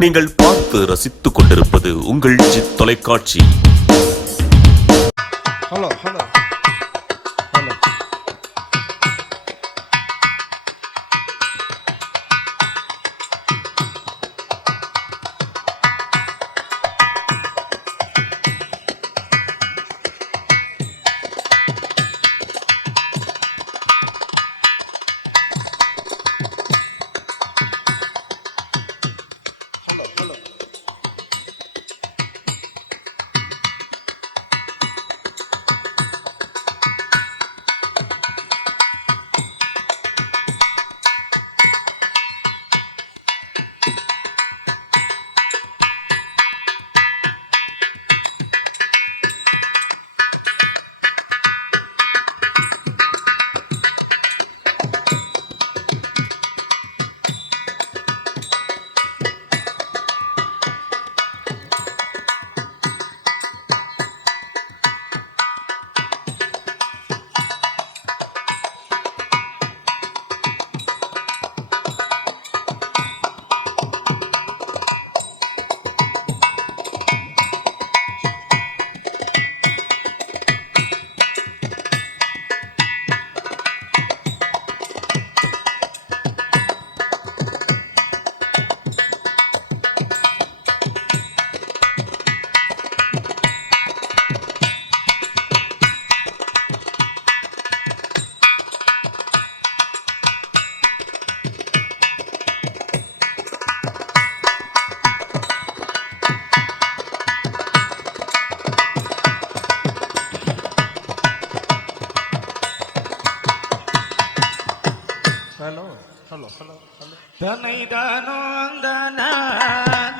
நீங்கள் பார்த்து ரசித்துக் கொண்டிருப்பது உங்கள் ஜித் தொலைக்காட்சி. Hello hello hello. Hello hello hello hello. தனை தானோ அந்தானா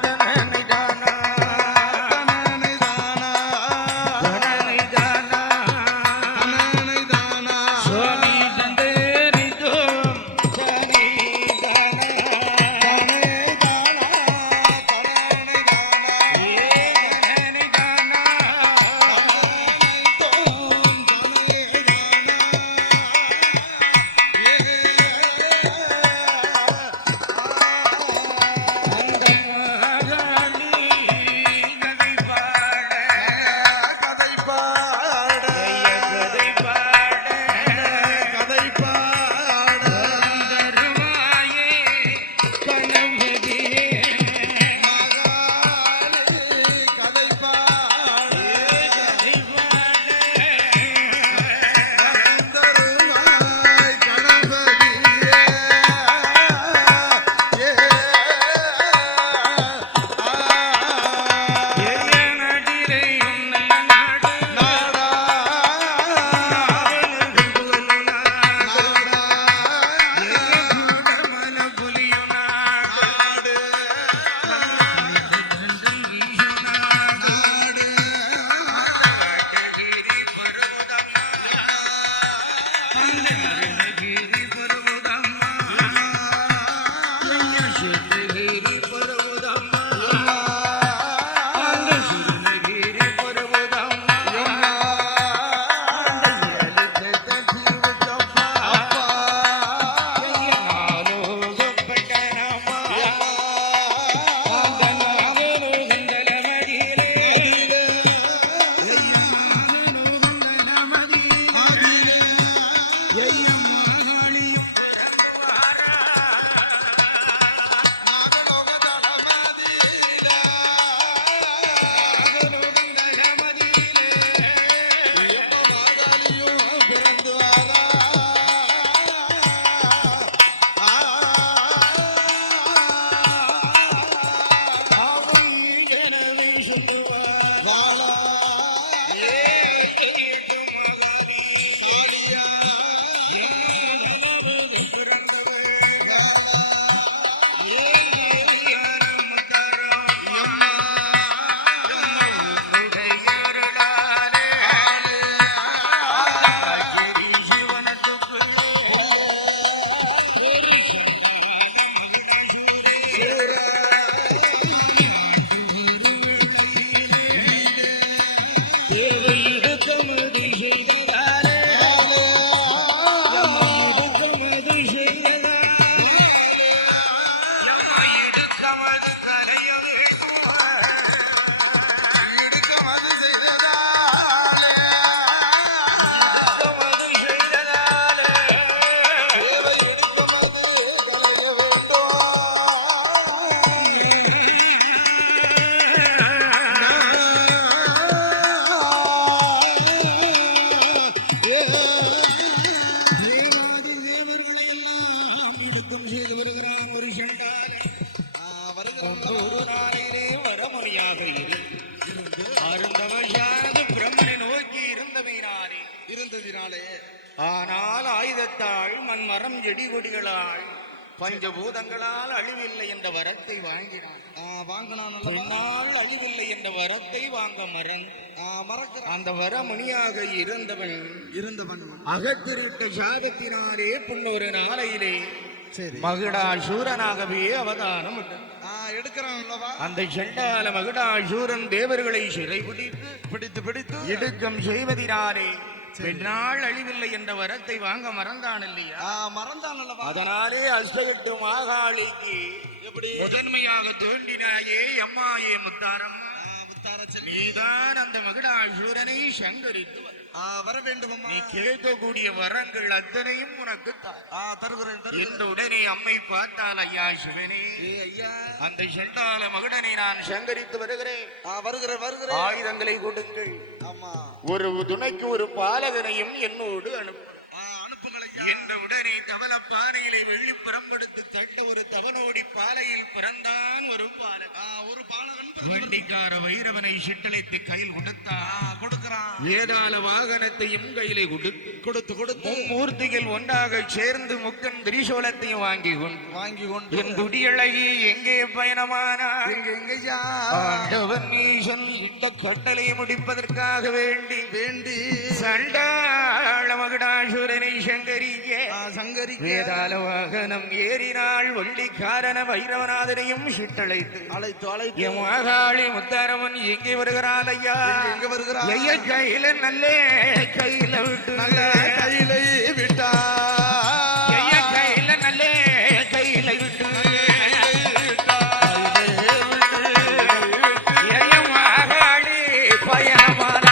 தனை தானா தனை தானா தனை தானா தனை தானா சோனி சந்தேரி தோம் சனி தானா தனை தானா தனை தானா ஏ தனை தானா தனை தோம் தனை தானா வருகிறான் ஒரு செண்டாலே வருகிறான் ஒரு நாளையிலே வரமொழியாக இருந்து அருந்தவசானது பிரம்மனை நோக்கி இருந்ததினாலே ஆனால் ஆயுதத்தால் மண்மரம் செடி கொடிகளால் பஞ்சபூதங்களால் அழிவில்லை என்ற வரத்தை வாங்கினான் பின்னால் அழிவில்லை என்ற வரத்தை வாங்க அந்த வரமணியாக இருந்தவன் அகத்திருட்ட சாதத்தினாலே புன்னொரு நாளையிலே மகுடாசூரனாகவே அவதானம் எடுக்கிறான் அந்த செண்டால மகுடாசூரன் தேவர்களை சிறை பிடித்து இடுக்கம் செய்வதினாலே பின்னால் அழிவில்லை என்ற வரத்தை வாங்க மறந்தான் இல்லையா அதனாலே அஷ்டகட்டு மாகாளிக்கு எப்படி முதன்மையாக தோன்றினாயே அம்மாயே முத்தாரம்மா நீதான் அந்த மகுடாசூரனை சங்கரித்து வர வேண்டும். நீ கேட்கக்கூடிய வரங்கள் அத்தனையும் உனக்கு தருகிறேன் என்று உடனே அம்மை பார்த்தால் ஐயா சிவனே அந்த செண்டால மகுடனை நான் சங்கரித்து வருகிறேன் ஆயுதங்களை கொடுங்கள் ஒரு துணைக்கு ஒரு பாலகனையும் என்னோடு என்ற உடனே தவள பானையிலே வெள்ளி புறம்பெடுத்து தட்ட ஒரு தவனோடி பாலையில் பிறந்தான் ஒரு பாலகன் வண்டிக்கார வைரவனை சிட்டளைத்து கையில் கொடுக்கிறான் ஏதால வாகனத்தையும் கையிலே கொடுத்து மூர்த்திகள் ஒன்றாக சேர்ந்து முக்கன் திரிசூலத்தையும் வாங்கி கொண்டு என் குடியழகி எங்கே பயணமானார் ஆண்டவன் ஈசன் இட்ட கட்டளை முடிப்பதற்காக வேண்டி சண்டாள மகுடாசுரனை சங்கரிக்க வேதாள வாகனம் ஏறினாள் வண்டிக்காரன வைரவநாதனையும் சிட்டழைத்து மகாளி முத்தாரவன் எங்கே வருகிறான் ஐயா ஐயா கையில கையில விட்டா ஐயா கையில கையில விட்டு மகாளி பயணமான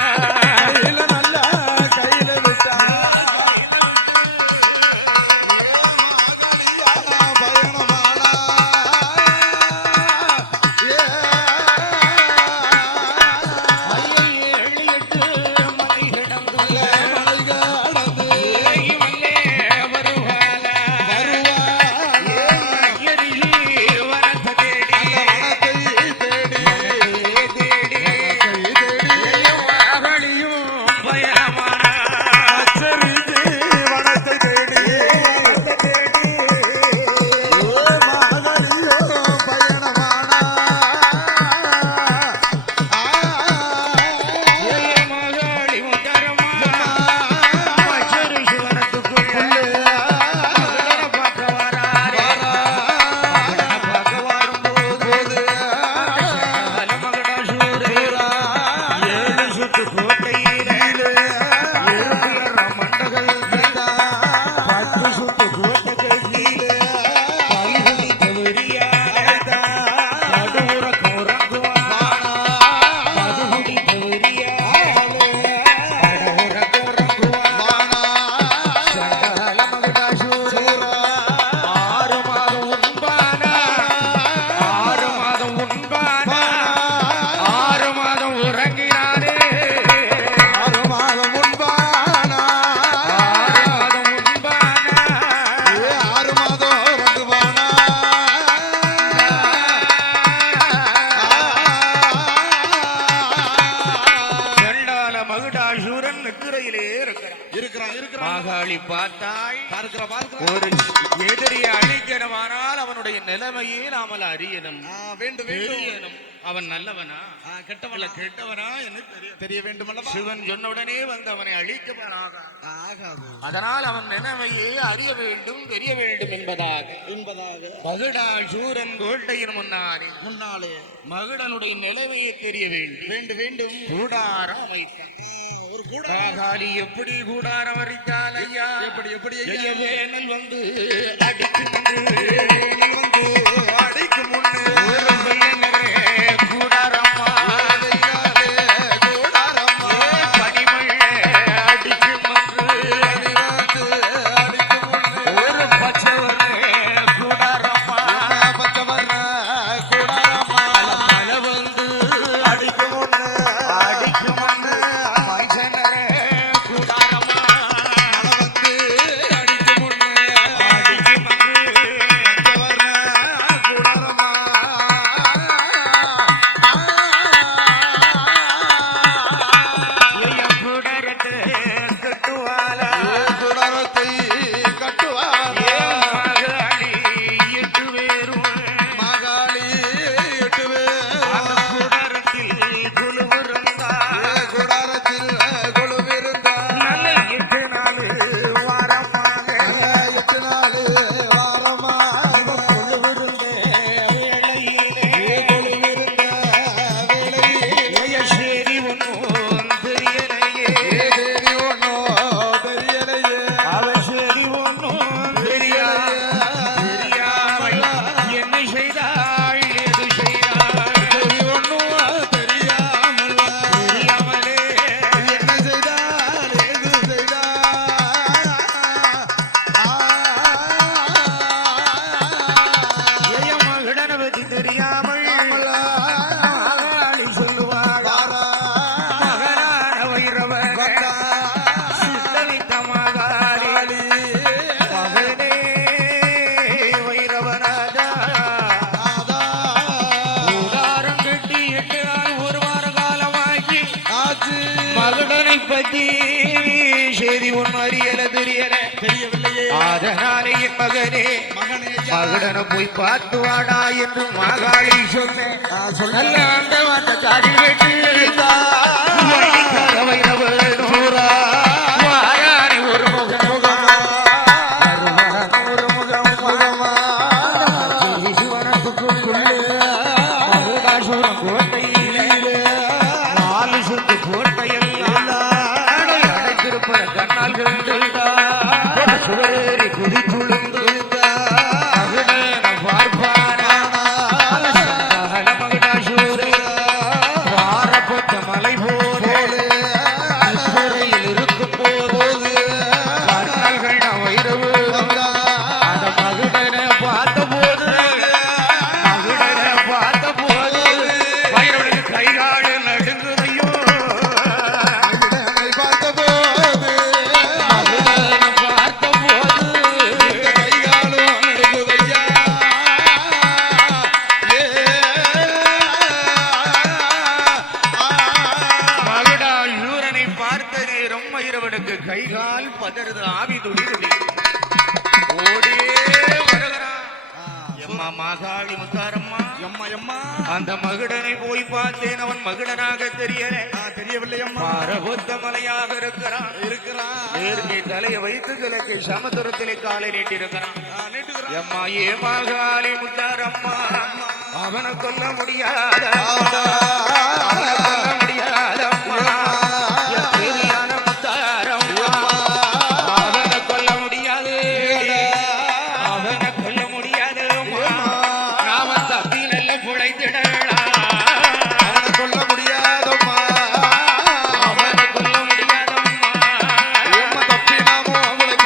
ஒரு எதிரியை அழிக்கணுமானால் அவனுடைய நிலைமையே நாமல் அறியணும் வேண்டும். அவன் நல்லவனா கெட்டவனா என்று தெரிய வேண்டும். சிவன் சொன்னவுடனே வந்து அவனை அழிக்கவனாக அதனால் அவன் நிலைமையே அறிய வேண்டும் தெரிய வேண்டும் என்பதாக மகுடாசூரன் கோட்டையின் முன்னாலே மகுடனுடைய நிலைமையை தெரிய வேண்டும் கூடாரம் அமைத்தான். ஒரு கூடாரி எப்படி கூடாரம் அறிந்தால் ஐயா எப்படி வேனல் வந்து அடிக்கும் முன்னே கூடாரம்மா பனிமழை அடிக்கும் ஒரு பச்சவரே கூடாரம்மா மழை வந்து அடிக்கும் முன்னே மகனே மகனே மகடனை போய் பார்த்து வாடா என்று மாகாளி சொன்னேன் நல்ல அந்த வார்த்தை காடி வெட்டி வாராணி ஒரு முகம் முகமா ஒரு முகம் முகமா சிவனத்துக்குள்ளே மகுடாசுரம் கோட்டையிலே 4 சுத்து கோட்டையெல்லாம் அடைத்திருப்ப கண்ணால் சுவரேறி குதித்துழுந்து பார்ப்பான மகுடாசூரே பாரப்பட்ட மலை போலே இருக்கும் போது கண்ணல்கள் வைரவு அந்த மகுடனை பார்த்த போது வைரவனுக்கு கைகாடு நடுங்குதையோ பார்த்த போது மகுடாசூரனை பார்த்த நேரம் வைரவனுக்கு கைகால் பதறுது ஆவி துளி துளி ஓடே வருகிறான் எம்மா மாகாளி முத்தாரம்மா எம்மா எம்மா அந்த மகுடனை போய் பார்த்தேன் அவன் மகுடனாக தெரியவில்லை அம்மா பாரபுத்த மலையாக இருக்கிறான் இருக்கிறான் நேர்கே தலையை வைத்து கிழக்கு சமுத்திரத்திலே காலை நீட்டிருக்கிறான் நீட்டுகிறான் எம்மா ஏ மாகாளி முத்தாரம்மா அவனை கொல்ல முடியாத அவனை கொல்ல முடியாதம்மா என் பெரியான முத்தாரம்மா அவனை கொல்ல முடியாது அவனை கொல்ல முடியாது நாம தப்பி நல்ல புழைத்திடலாம் அவனை கொல்ல முடியாதம்மா அவனை கொல்ல முடியாதம்மா எம்மா தப்பி நாமோ அவளை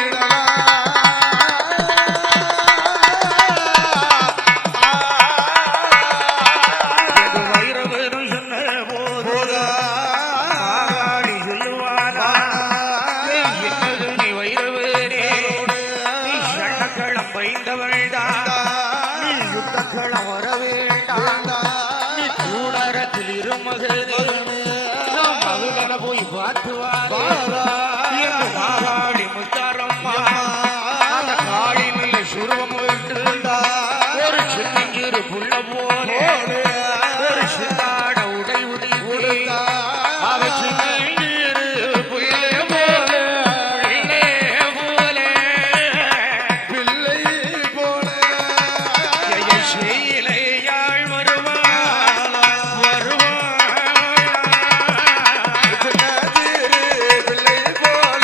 என்று வைரவரும் சொன்ன போது மாகாளி சொல்லுவானா என்னது நீ வைரவரே நீ சண்டக்களம் வைந்தவள்தான் நீ யுத்தக்களம் வர வேண்டாம் நீ கூடாரத்தில் இருமகனே நாம் மகுடனை போய் பார்த்து வாரா என்று மாகாளி முத்தாரம்மா அந்த காளி நல்ல சுருவம் விட்டு ஒரு சின்னஞ்சிறு புள்ள போலே ஒரு சின்னாட உடை உடுத்தி அவ சின்னஞ்சிறு புள்ளை போலே பிள்ளை போல செயலையாள் வருவாள் பிள்ளை போல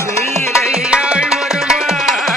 செயலையாள் வருவாளா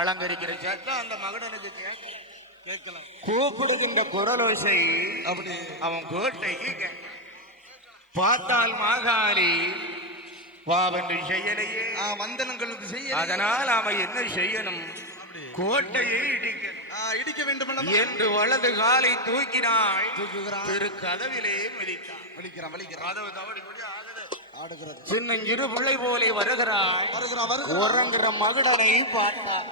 அலங்கரிக்கிற சத்தம் அந்த மகடனுக்கு கேட்கலாம் கூப்பிடுகின்ற குரலோசை அப்படி அவன் கோட்டைக்கு பார்த்தால் மாகாளி பாவன்று செய்யலையே வந்தனங்களுக்கு செய்ய அதனால் அவன் என்ன செய்யணும் அப்படி கோட்டையை இடிக்க இடிக்க வேண்டும் என்று வலது காலை தூக்கினாள். தூக்குகிறான். திரு கதவிலே மிதித்தான். வலிக்கிறான் கதவு தவறி கொண்டு ஆடுகிறது. சின்னஞ்சிறு பிள்ளை போலே வருகிறாள். உறங்குற மகுடனை பார்த்தார்.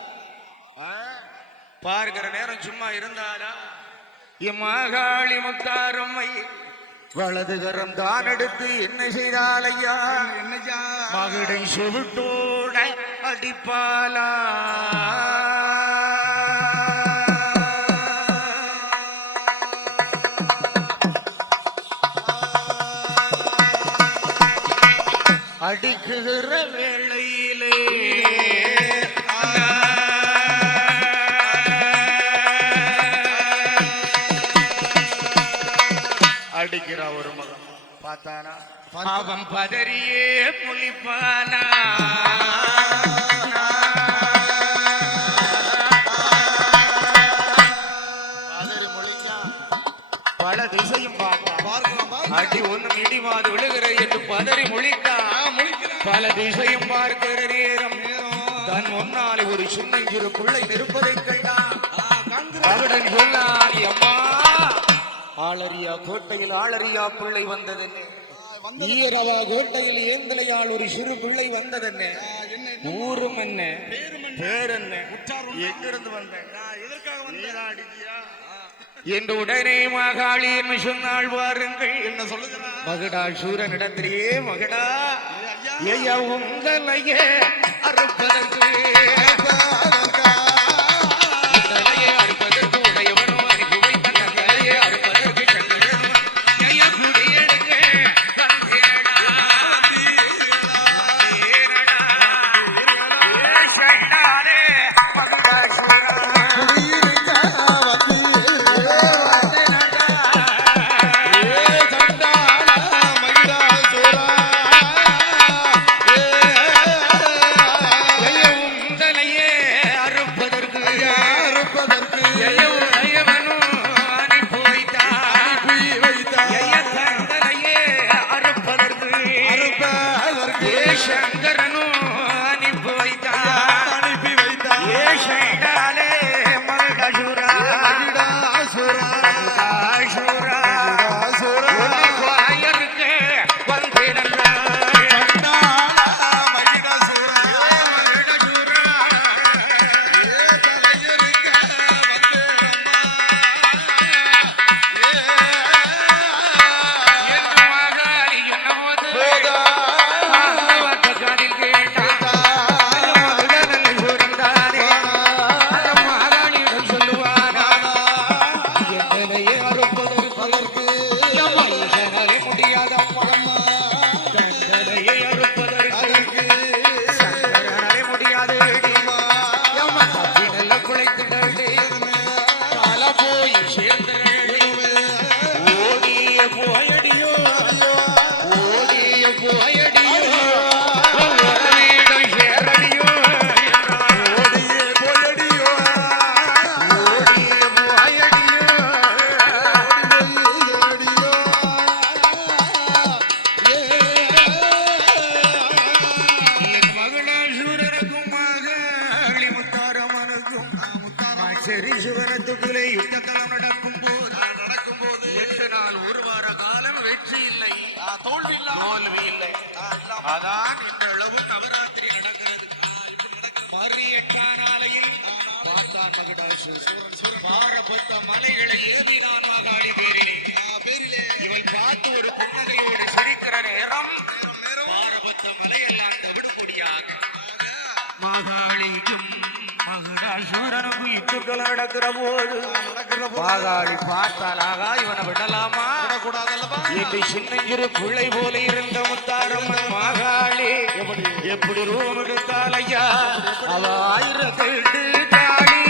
பார்க்கிற நேரம் சும்மா இருந்தாரா? இம்மாகாளி முத்தாரம்மை வலதுகரம் தான் எடுத்து என்ன செய்தால் ஐயா? மகுடை சுருட்டோட அடிப்பாலா? அடிக்குகிற வேளையிலே அடிக்கிற ஒரு மகன் பார்த்தானா? அவன் பதறியே முழிப்பானா? பல திசையும் பார்த்தான். அடி ஒன்னும் இடிமாது விழுகிற என்று பதறி முழித்தான். பல திசையும் பார்க்கிற நேரம் தன் முன்னாலே ஒரு சின்னஞ்சிறு பிள்ளை நிற்பதைக் கண்டான். அவடன் சொன்னான், அம்மா ஆளரியா கோட்டையில் ஆளரியா பிள்ளை வந்ததென்ன? ஈரவா கோட்டையில் ஏந்தலையால் ஒரு சிறு பிள்ளை வந்ததென்ன? ஊரும் என்ன, பேர் என்ன, எங்கிருந்து வந்த, என்று உடனே மகாளி என்று சொன்னாள். வாருங்கள், என்ன சொல்லுகிறார்? மகடா சூரனிடத்திலே, மகடா ஐயா உங்களையே அறுப்பதற்கு செரிசுவனத்துக்குள்ளே யுத்த களம் நடக்கும் போது 8 நாள் ஒரு வார காலம் வெற்றி இல்லை, தோல்வி இல்லை. அதான் இன்றளவு நவராத்திரி நடக்கிறது. மறு 8ஆம் நாளையில் பார்த்தான் மகுடாசுரன். பாரபத்த மலைகளை ஏவினான் மகாளி பேரிலே. இவன் பார்த்து ஒரு புன்னகையோடு சிரிக்கிற நேரம் பாரபத்த மலையெல்லாம் தவிடு பொடியாக மகாளிக்கும் மகுடாசுரனுக்கும் யுத்தங்கள் நடக்கிற போது மகாளி பார்த்தாலாக இவனை விடலாமா என்று சின்னஞ்சிறு பிள்ளை போல இருந்த முத்தாரம்மன் மகாளி எப்படி ரூபம் எடுத்தால் ஐயா? அவ 1008 காளி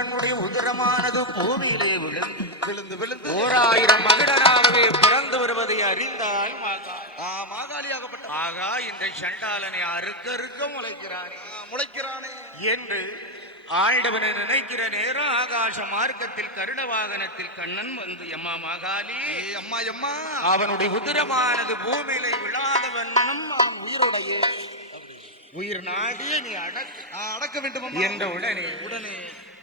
சூரனுடைய உதிரமானது பூமியிலே விழுந்து விழுந்து விழுந்து 1000 மகிடனாகவே பிறந்து வருவதை அறிந்தால் மாகாளியாகப்பட்ட ஆகா இந்த சண்டாளனை அறுக்க முளைக்கிறானே முளைக்கிறானே என்று ஆண்டவனை நினைக்கிற நேரம் ஆகாச மார்க்கத்தில் கருட வாகனத்தில் கண்ணன் வந்து எம்மா மாகாளி அம்மா அம்மா அவனுடைய உதிரமானது பூமியிலே விழாதவன் அவன் உயிரோடைய உயிர் நாடியே நீ அடக்க வேண்டும் என்ற உடனே உடனே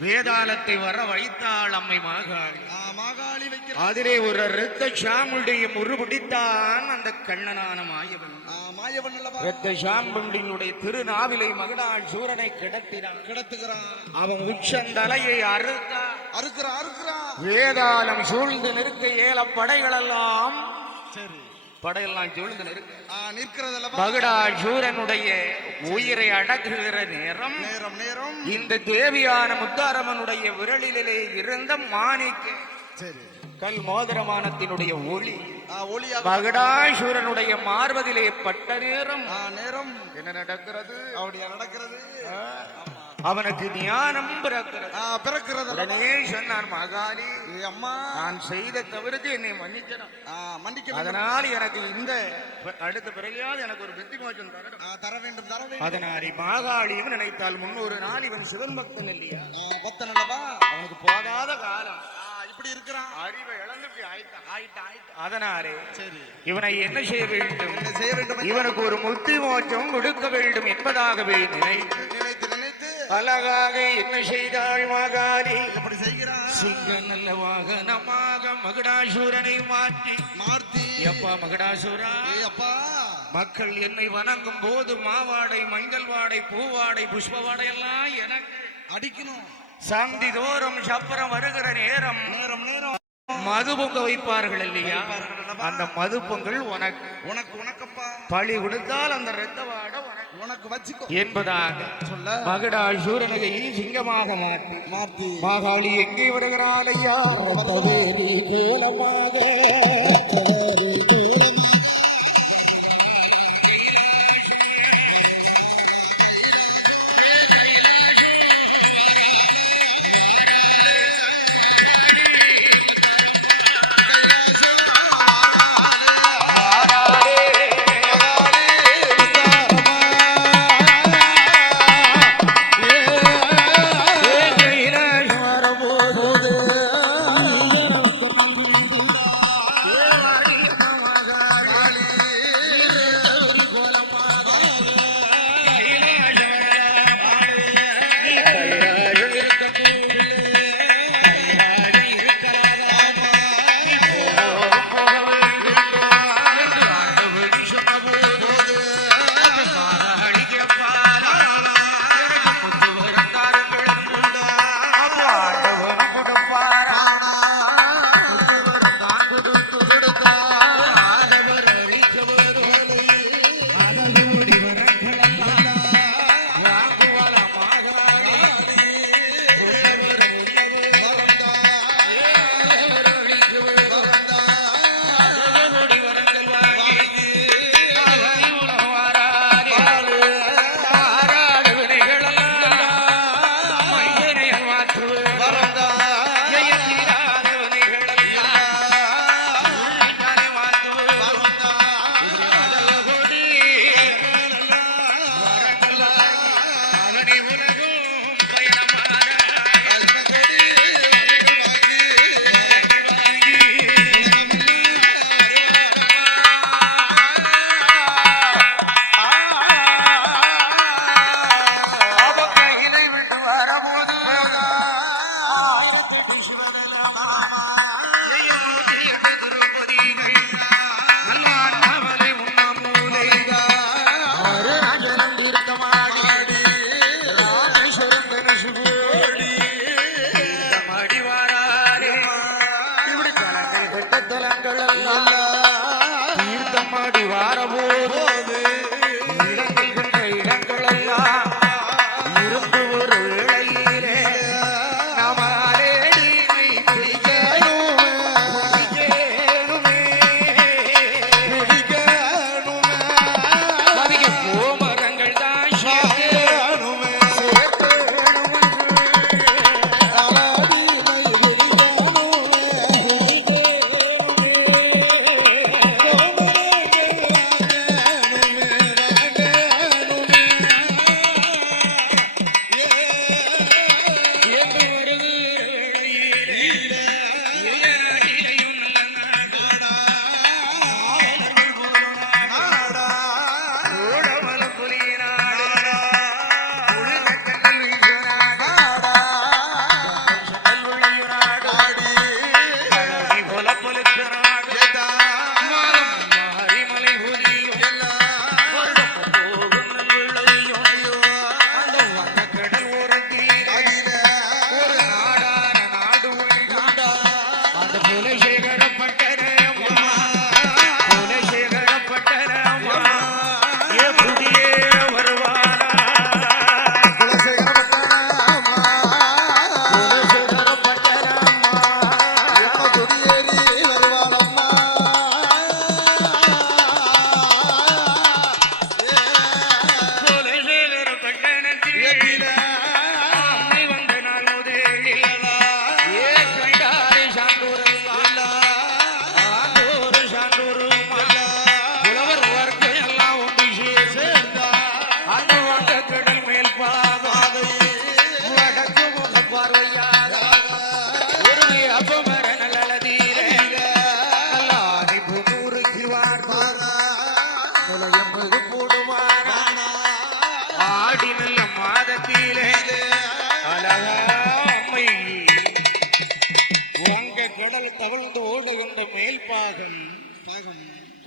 வேதாளத்தை வர வைத்தாள் அம்மை மாகாளி மாகாளி வைக்கிறான் அதிலே ஒரு இரத்த சாமுடைய முறுபிடித்தான் அந்த கண்ணனான மாயவன் மாயவன் அல்லவா இரத்த சாம்புடைய திருநாவிலை மகடாள் சூரனை கிடத்துகிறான் அவன் உச்சந்தலையை அறுக்கிறான் வேதாளம் சூழ்ந்து நிற்க ஏல படைகள் எல்லாம் சரி படையெல்லாம் சூழ்ந்து நிற்கிறதல்லவா மகடாள் சூரனுடைய உயிரை அடக்குகிற நேரம் நேரம் இந்த தேவியான முத்தாரம்மனுடைய விரலிலே இருந்த மாணிக்க சரி கல் மோதிரமானத்தினுடைய ஒளி ஒளியாக மகடாசூரனுடைய மார்பதிலே பட்ட நேரம் என்ன நடக்கிறது அப்படியா நடக்கிறது அவனுக்கு ஞானம் பிறக்கிறது உடனே சொன்னான் மகாலி அம்மா நான் செய்த தவறுக்கு என்னை மன்னிக்கணும் மன்னிக்க அதனால் எனக்கு இந்த அடுத்த பிறகு எனக்கு ஒரு புத்தி மோட்சம் தர வேண்டும் அதனாலே மாகாளியும் நினைத்தால் 300 நாள் இவன் சிவன் பக்தன் இல்லையா பக்தன் அல்லவா அவனுக்கு போகாத காலம் இப்படி இருக்கிறான் அறிவை இழந்து ஆயிட்டு அதனாலே சரி இவனை என்ன செய்ய வேண்டும் இவனுக்கு ஒரு முக்தி மோட்சம் கொடுக்க வேண்டும் என்பதாகவே நினைத்து அழகாக என்ன செய்தாள் மாகாளி எப்படி செய்கிறான் சிங்க நல்ல வாகனமாக மகடாசூரனை மாற்றி எப்பா மகடாசூரா அப்பா மக்கள் என்னை வணங்கும் போது மாவாடை மஞ்சள் வாடை பூவாடை புஷ்ப வாடை எல்லாம் எனக்கு அடிக்கணும் சாந்தி தோறும் சப்பரம் வருகிற நேரம் மது பொங்க வைப்பார்கள் இல்லையா அந்த மது பொங்கல் உனக்கப்பா பழி கொடுத்தால் அந்த இரத்த வாட உனக்கு வச்சுக்கோ என்பதாக சொல்ல மகடாள் சூரனை சிங்கமாக மாற்றி மாகாளி எங்கே வருகிறாள் ஐயா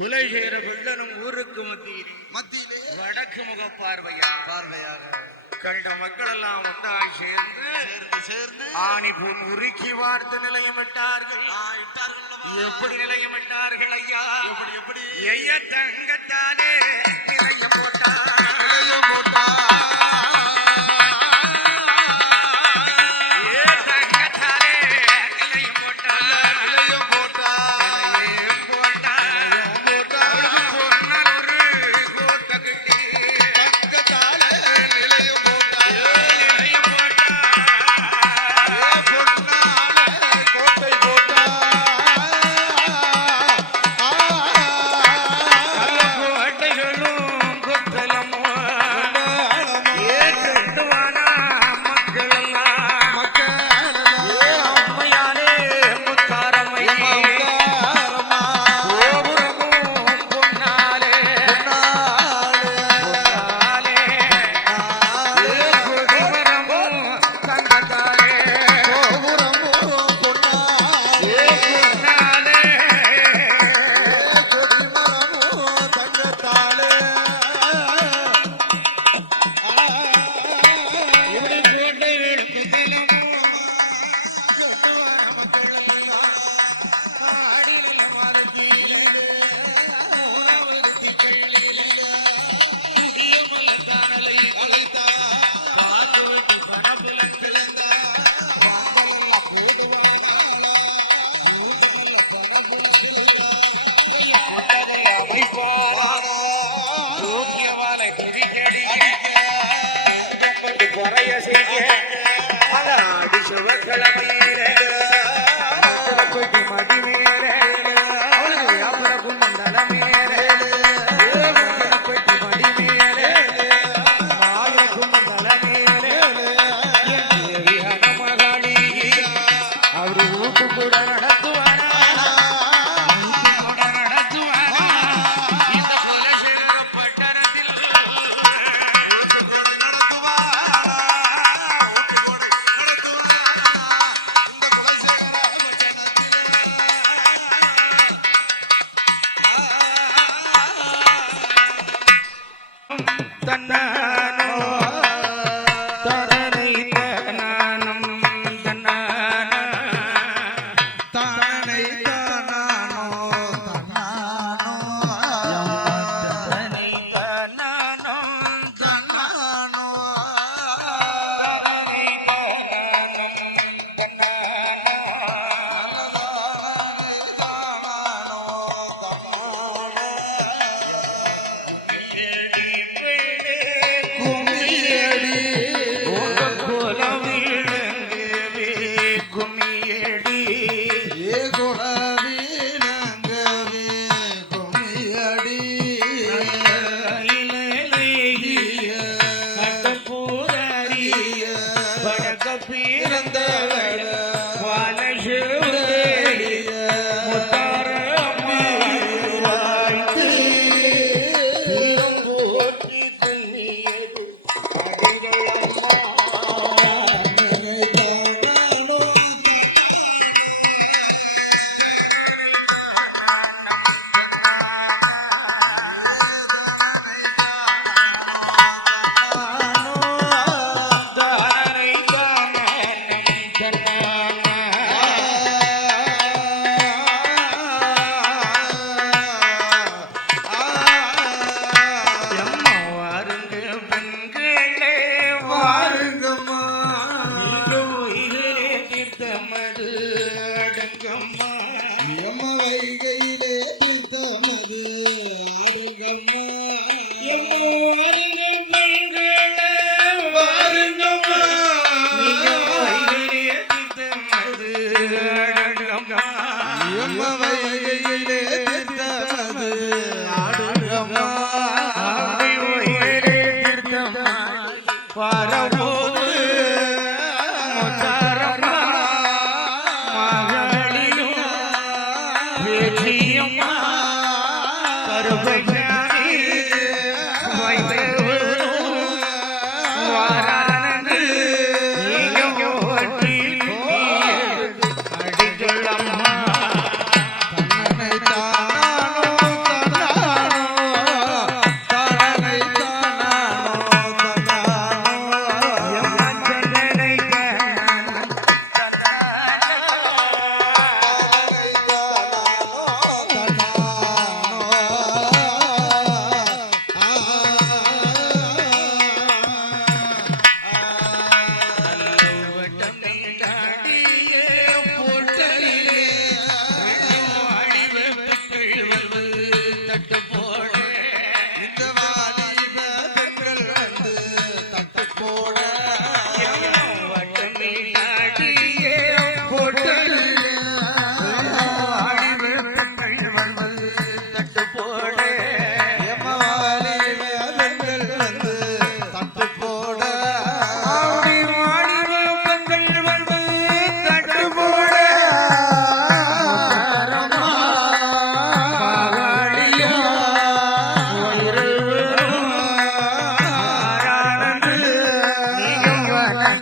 துளை செய்கிற பிள்ளனும் ஊருக்கு மத்தியிலே வடக்கு முக பார்வையாக கண்ட மக்கள் எல்லாம் ஒன்றாய் சேர்ந்து ஆணி பூன் உருக்கி வார்த்து நிலையமிட்டார்கள். எப்படி நிலையமிட்டார்கள் ஐயா? எப்படி ஐயா தங்கத்தாலே நிலையம் போட்டார்.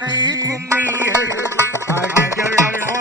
கும்மியல் அடிகளம்மா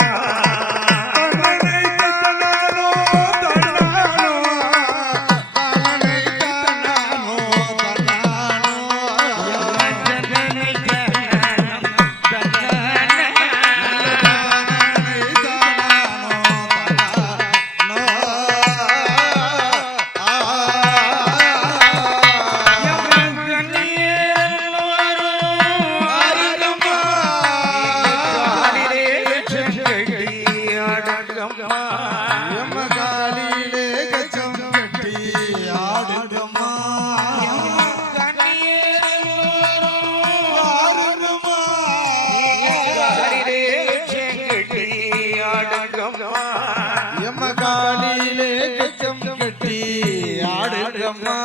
காலிலே கச்சம் கட்டி ஆடுங்கம்மா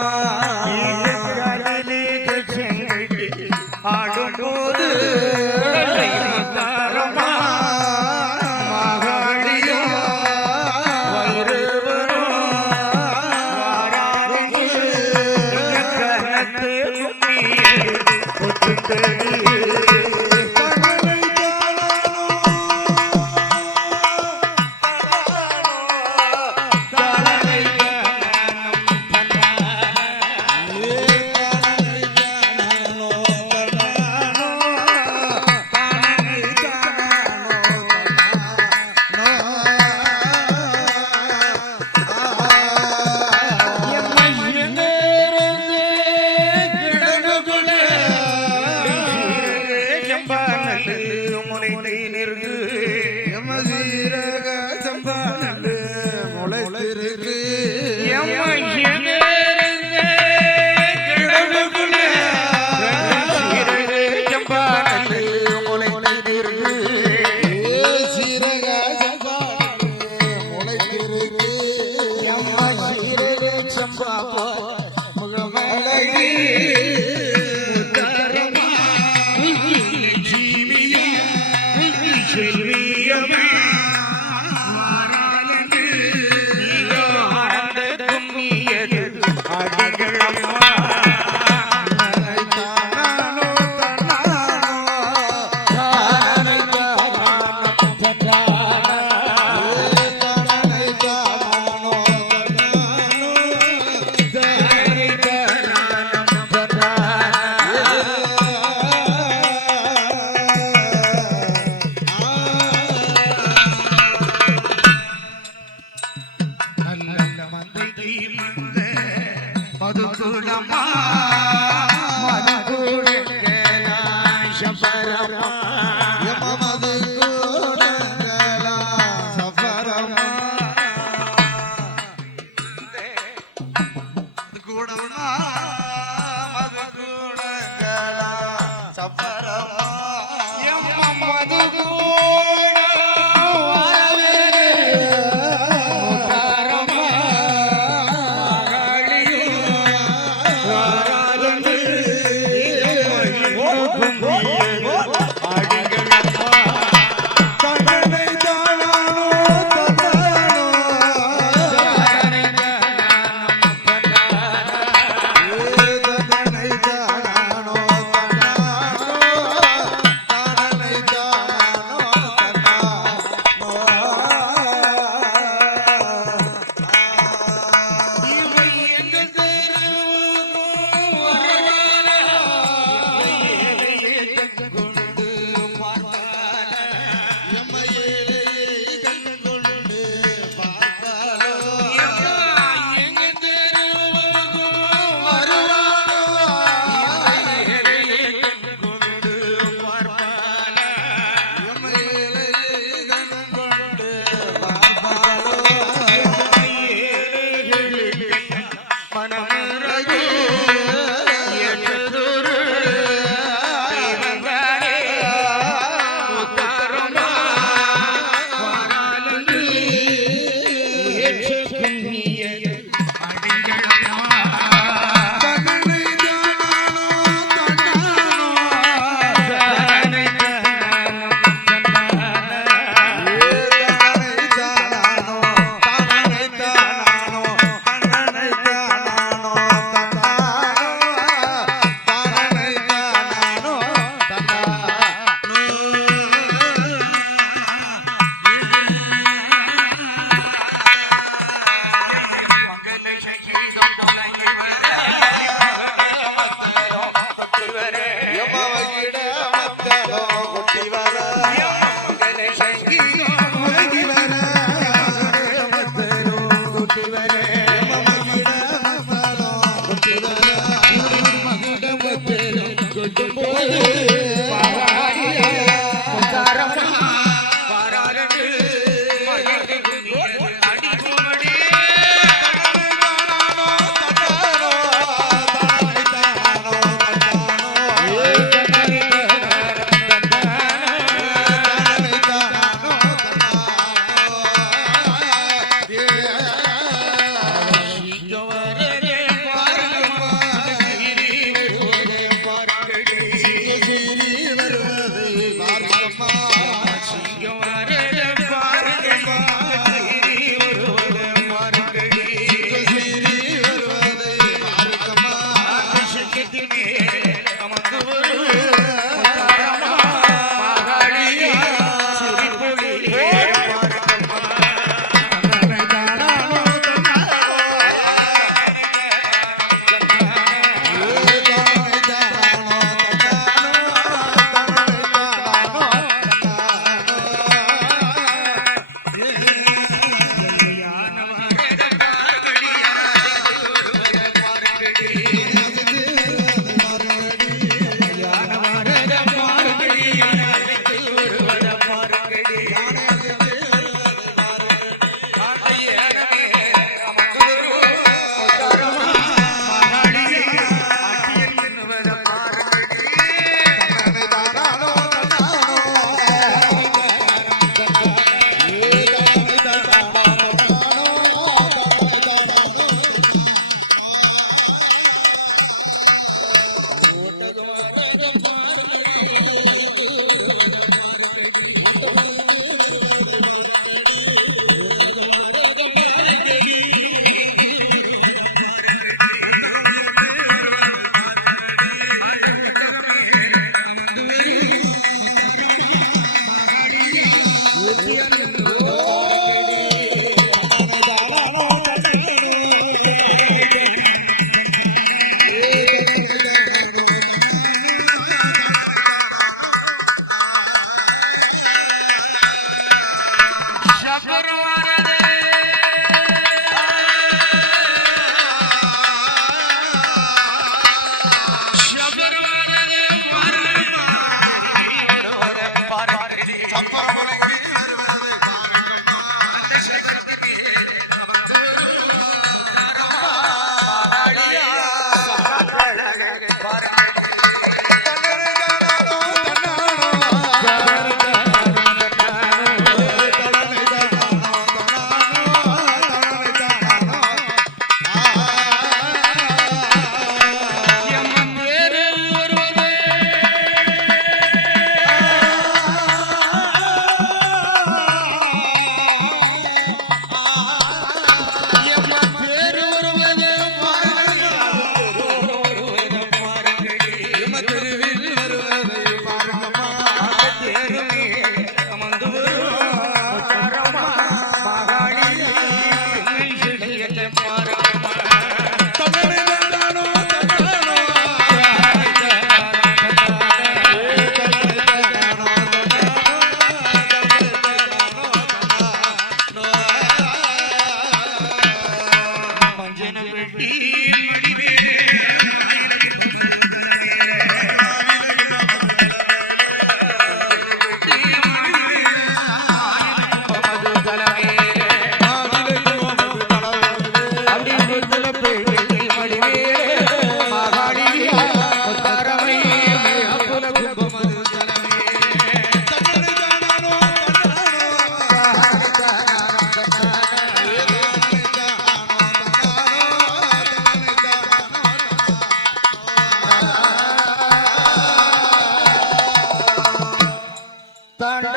ஆடும்போது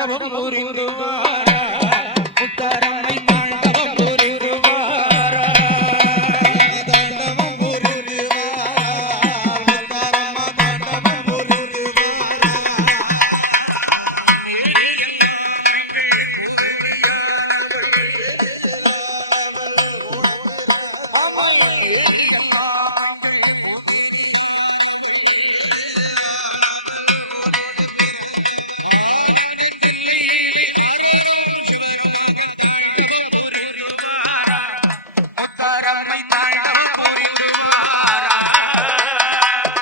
தாண்டவம் புரிந்து வாரா முத்தாரம்மை தாண்டவம் புரிந்து வாரா தாண்டவம் புரிந்து வாரா முத்தாரம்மா தாண்டவம் புரிந்து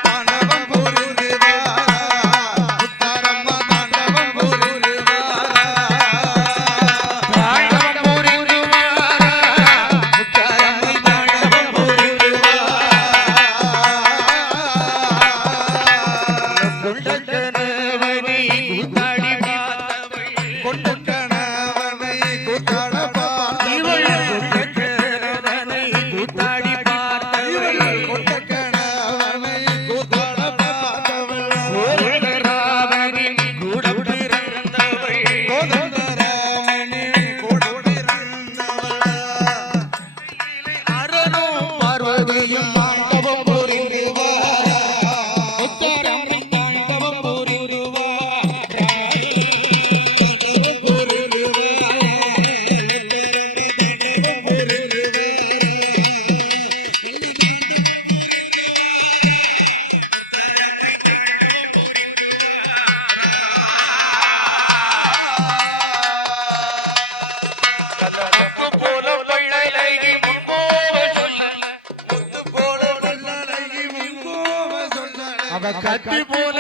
தாண்டவம் புரிந்து வாரா முத்தாரம்மா தாண்டவம் புரிந்து வாரா தாண்டவம் புரிந்து வாரா முத்தாரம்மை தாண்டவம் புரிந்து கொண்டக்கனவனை கூத்தாடி பார்த்தவள் கொண்டக்கணவனை கூத்தாட இவள் பார்த்தவள் கொண்டக்கனவனை கூத்தாடி பார்த்தவள் கொண்டக்கணவனை கூத்தாட பார்த்தவள் கோதண்டராமனின் கூட பிறந்தவள் கோதண்டராமனின் கூட பிறந்தவள் அரணும் பார்வதியும் தாண்டவம் புரிந்து வாரா முத்தாரம்மை தாண்டவம் புரிந்து வாரா முத்து போல வெள்ளழகி முன்போவ சொல்லல முத்து போல வெள்ளழகி முன்போவ சொல்லல அவ கத்தி போல